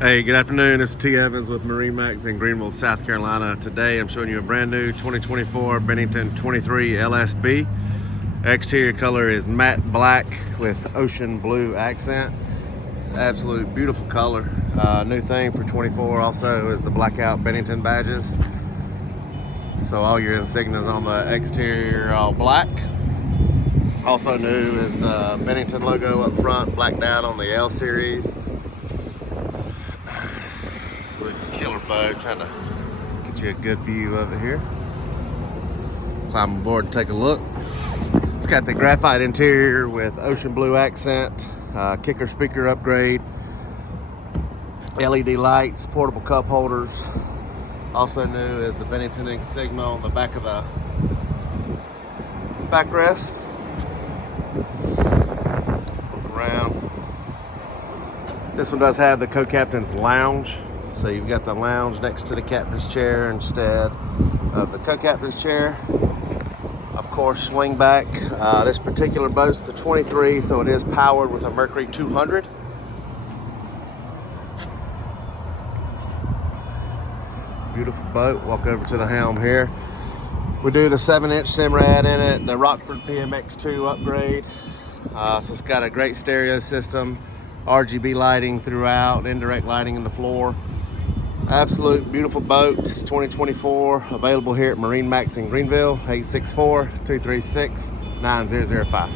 Hey, good afternoon. This is T. Evans with MarineMax in Greenville, South Carolina. Today I'm showing you a brand new 2024 Bennington 23LSB. Exterior color is matte black with ocean blue accent. It's an absolute beautiful color. New thing for 24 also is the blackout Bennington badges. So all your insignias on the exterior are all black. Also new is the Bennington logo up front, blacked out on the L series. Killer boat, trying to get you a good view of it here. Climb aboard and take a look. It's got the graphite interior with ocean blue accent, kicker speaker upgrade, LED lights, portable cup holders. Also new is the Bennington insignia on the back of the backrest. Look around. This one does have the co-captain's lounge. So you've got the lounge next to the captain's chair instead of the co-captain's chair. Of course, swing back. This particular boat's the 23, so it is powered with a Mercury 200. Beautiful boat. Walk over to the helm here. We do the 7-inch Simrad in it, the Rockford PMX2 upgrade. So it's got a great stereo system, RGB lighting throughout, indirect lighting in the floor. Absolute beautiful boat. It's 2024, available here at MarineMax in Greenville, 864-236-9005.